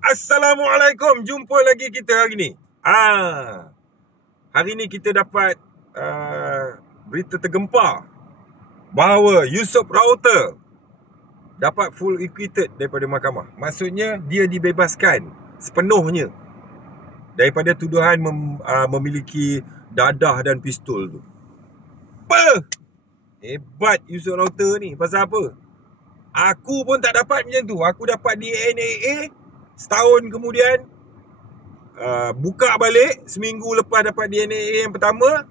Assalamualaikum. Jumpa lagi kita hari ni. Hari ni kita dapat berita tergempar bahawa Yusof Rawateh dapat full acquitted daripada mahkamah. Maksudnya dia dibebaskan sepenuhnya daripada tuduhan memiliki dadah dan pistol tu. Apa? Hebat Yusof Rawateh ni. Pasal apa? Aku pun tak dapat macam tu. Aku dapat di NAA setahun kemudian, buka balik seminggu lepas dapat DNA yang pertama.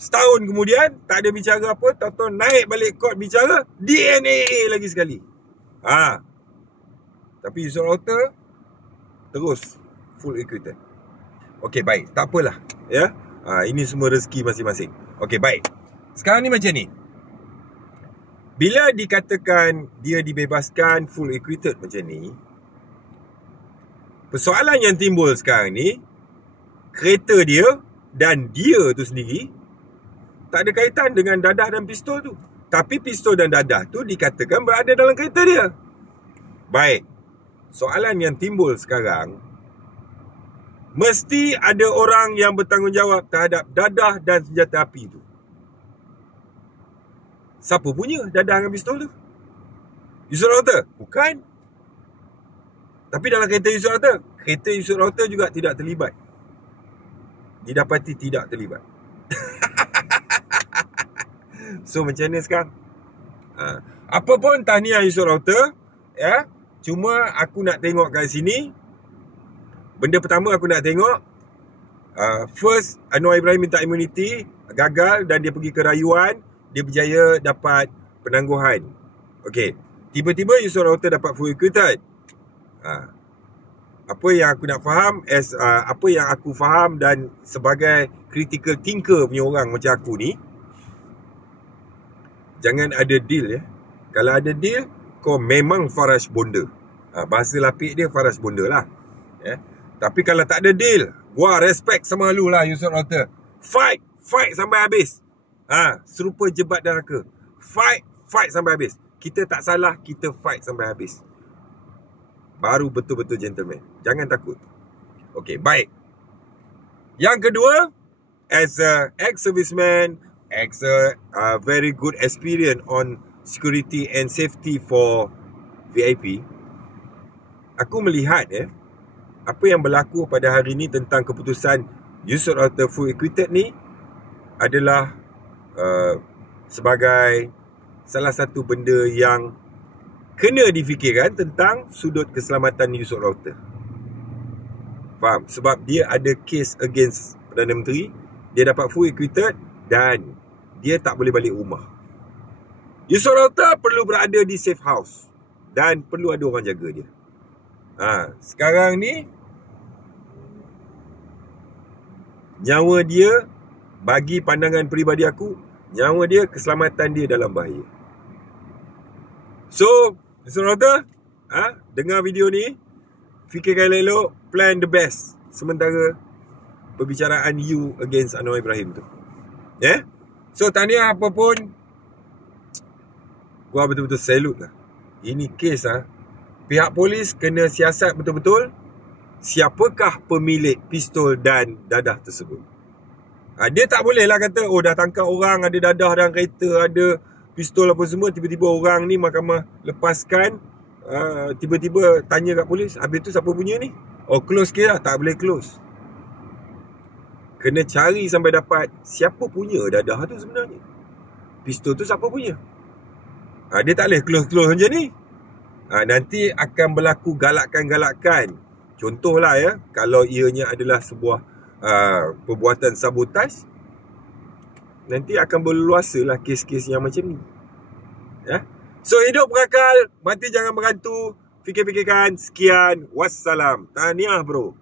Setahun kemudian tak ada bicara apa, tahu-tahu naik balik court bicara DNA lagi sekali. Tapi Yusof Rawateh terus full acquitted. Okey, baik, tak apalah ya. Ini semua rezeki masing-masing. Okey, baik. Sekarang ni macam ni. Bila dikatakan dia dibebaskan full acquitted macam ni, persoalan yang timbul sekarang ni, kereta dia dan dia tu sendiri tak ada kaitan dengan dadah dan pistol tu. Tapi pistol dan dadah tu dikatakan berada dalam kereta dia. Baik. Soalan yang timbul sekarang, mesti ada orang yang bertanggungjawab terhadap dadah dan senjata api tu. Siapa punya dadah dan pistol tu? Yusof Rawateh? Bukan. Tapi dalam kereta Yusof Rawateh, kereta Yusof Rawateh juga tidak terlibat. Didapati tidak terlibat. So macam mana sekarang? Apa pun tahniah Yusof Rawateh, ya. Cuma aku nak tengok kat sini. Benda pertama aku nak tengok, first, Anwar Ibrahim minta immunity, gagal dan dia pergi ke rayuan, dia berjaya dapat penangguhan. Okey, tiba-tiba Yusof Rawateh dapat full acquitted. Apa yang aku nak faham, apa yang aku faham dan sebagai critical thinker punya orang macam aku ni, jangan ada deal ya. Kalau ada deal, kau memang Faraj bonda. Bahasa lapik dia Faraj bonda lah ya. Tapi kalau tak ada deal, gua respect sama lu lah Yusof Rawateh. Fight sampai habis. Serupa jebat neraka. Fight sampai habis. Kita tak salah, kita fight sampai habis. Baru betul-betul gentleman. Jangan takut. Okey, baik. Yang kedua, as a ex-serviceman, very good experience on security and safety for VIP, aku melihat apa yang berlaku pada hari ini tentang keputusan Yusof Rawateh full acquitted ni adalah sebagai salah satu benda yang kena difikirkan tentang sudut keselamatan Yusof Rawateh. Faham? Sebab dia ada case against Perdana Menteri, dia dapat full acquitted dan dia tak boleh balik rumah. Yusof Rawateh perlu berada di safe house dan perlu ada orang jaga dia. Sekarang ni nyawa dia, bagi pandangan peribadi aku, nyawa dia, keselamatan dia dalam bahaya. So, Yusof Rawateh, dengar video ni, fikirkan elok, plan the best sementara perbicaraan you against Anwar Ibrahim tu. So, tahniah apa pun, gua betul-betul salute lah. Ini kes pihak polis kena siasat betul-betul siapakah pemilik pistol dan dadah tersebut. Dia tak boleh lah kata, dah tangkap orang, ada dadah dalam kereta, ada pistol apa semua, tiba-tiba orang ni mahkamah lepaskan, tiba-tiba tanya kat polis, habis tu siapa punya ni? Close ke lah. Tak boleh close. Kena cari sampai dapat siapa punya dadah tu sebenarnya. Pistol tu siapa punya. Dia tak boleh close-close macam ni. Nanti akan berlaku galakan-galakan. Contohlah ya, kalau ianya adalah sebuah perbuatan sabotaj, nanti akan berluasa lah kes-kes yang macam ni. So, hidup berakal, mati jangan berantu. Fikir-fikirkan. Sekian, wassalam. Tahniah bro.